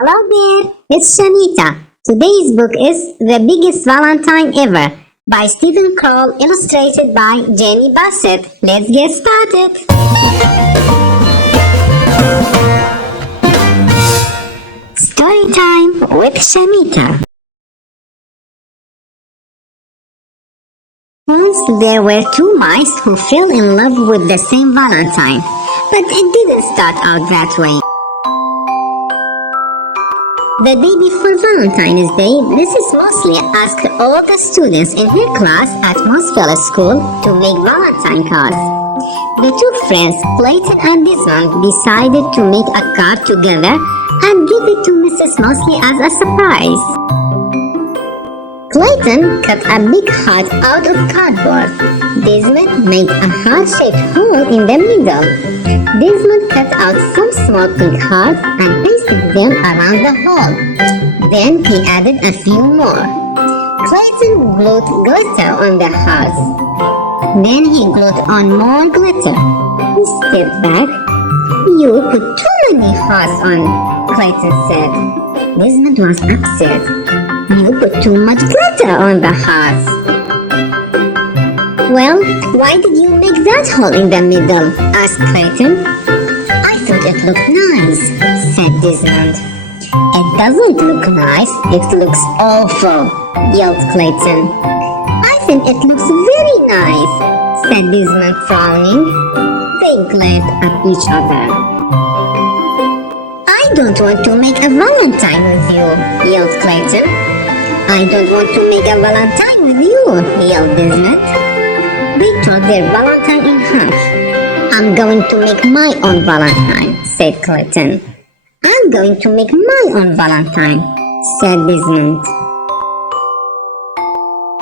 Hello there, it's Shamita. Today's book is The Biggest Valentine Ever by Steven Kroll, illustrated by Jeni Bassett. Let's get started. Storytime with Shamita. Once there were two mice who fell in love with the same Valentine, but it didn't start out that way. The day before Valentine's Day, Mrs. Mosley asked all the students in her class at Mosfella School to make Valentine cards. The two friends, Clayton and Desmond, decided to make a card together and give it to Mrs. Mosley as a surprise. Clayton cut a big heart out of cardboard. Desmond made a heart-shaped hole in the middle. Desmond cut out some small pink hearts and pasted them around the hole. Then he added a few more. Clayton glued glitter on the hearts. Then he glued on more glitter. He stepped back. "You put too many hearts on," Clayton said. Desmond was upset. "You put too much glitter on the hearts." "Well, why did you make that hole in the middle?" asked Clayton. "I thought it looked nice," said Desmond. "It doesn't look nice, it looks awful," yelled Clayton. "I think it looks very nice," said Desmond, frowning. They glared at each other. "I don't want to make a Valentine with you," yelled Clayton. "I don't want to make a Valentine with you," yelled Desmond. They tore their Valentine in half. "I'm going to make my own Valentine," said Clayton. "I'm going to make my own Valentine," said Desmond.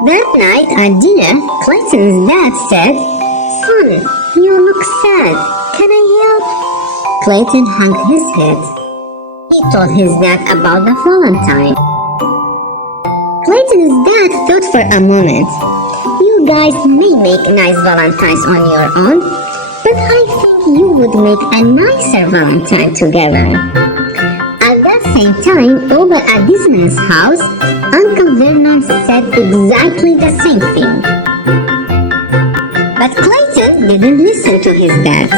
That night at dinner, Clayton's dad said, "Son, you look sad. Can I help?" Clayton hung his head. He told his dad about the Valentine. Clayton's dad thought for a moment. "You guys may make nice Valentines on your own, but I think you would make a nicer Valentine together." At that same time, over at Desmond's house, Uncle Vernon said exactly the same thing. But Clayton didn't listen to his dad.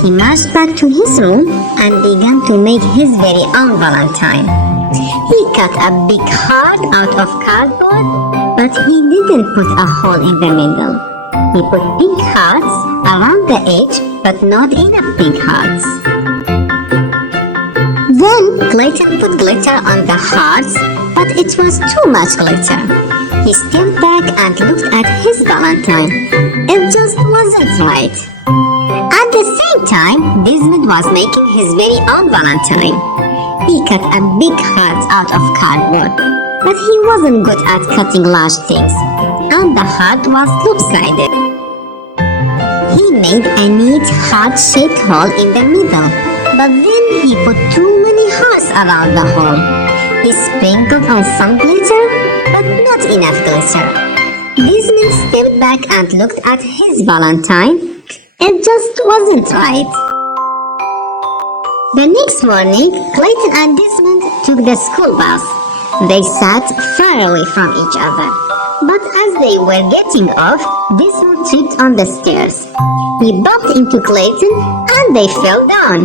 He marched back to his room and began to make his very own Valentine. He cut a big heart out of cardboard, but he didn't put a hole in the middle. He put pink hearts around the edge, but not enough pink hearts. Then Clayton put glitter on the hearts, but it was too much glitter. He stepped back and looked at his Valentine. It just wasn't right. At the same time, Desmond was making his very own Valentine. He cut a big heart out of cardboard, but he wasn't good at cutting large things, and the heart was lopsided. He made a neat heart-shaped hole in the middle, but then he put too many hearts around the hole. He sprinkled on some glitter, but not enough glitter. Desmond stepped back and looked at his Valentine. It just wasn't right. The next morning, Clayton and Desmond took the school bus. They sat far away from each other. But as they were getting off, Desmond tripped on the stairs. He bumped into Clayton and they fell down.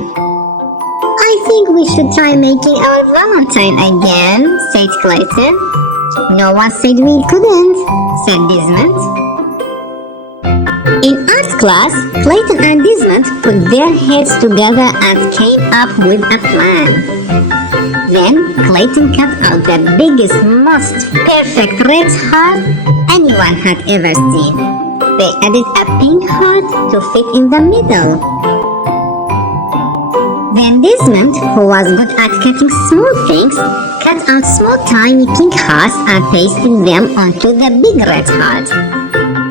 "I think we should try making our Valentine again," said Clayton. "No one said we couldn't," said Desmond. In art class, Clayton and Desmond put their heads together and came up with a plan. Then Clayton cut out the biggest, most perfect red heart anyone had ever seen. They added a pink heart to fit in the middle. Then Desmond, who was good at cutting small things, cut out small tiny pink hearts and pasted them onto the big red heart.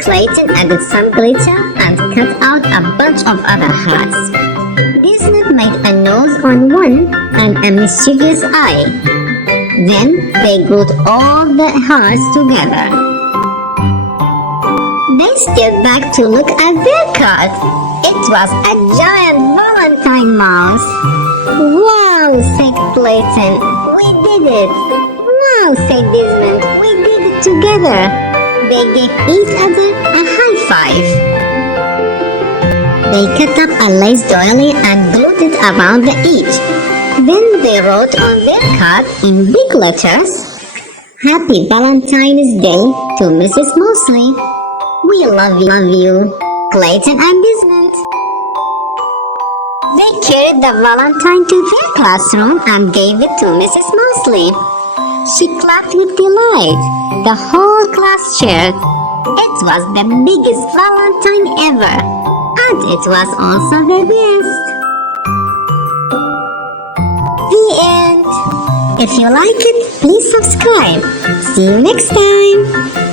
Clayton added some glitter and cut out a bunch of other hearts. Desmond made a nose on one and a mischievous eye. Then they glued all the hearts together. They stepped back to look at their card. It was a giant Valentine mouse. "Wow," said Clayton. We did it. Wow, said Desmond. We did it together. They gave each other a high five. They cut up a lace doily and glued it around the edge. Then they wrote on their card in big letters, Happy Valentine's Day to Mrs. Mosley. We love you, Clayton and Desmond. They carried the valentine to their classroom and gave it to Mrs. Mosley. She clapped with delight. The whole class cheered. It was the biggest Valentine ever, and it was also the best. The end. If you like it, please subscribe. See you next time.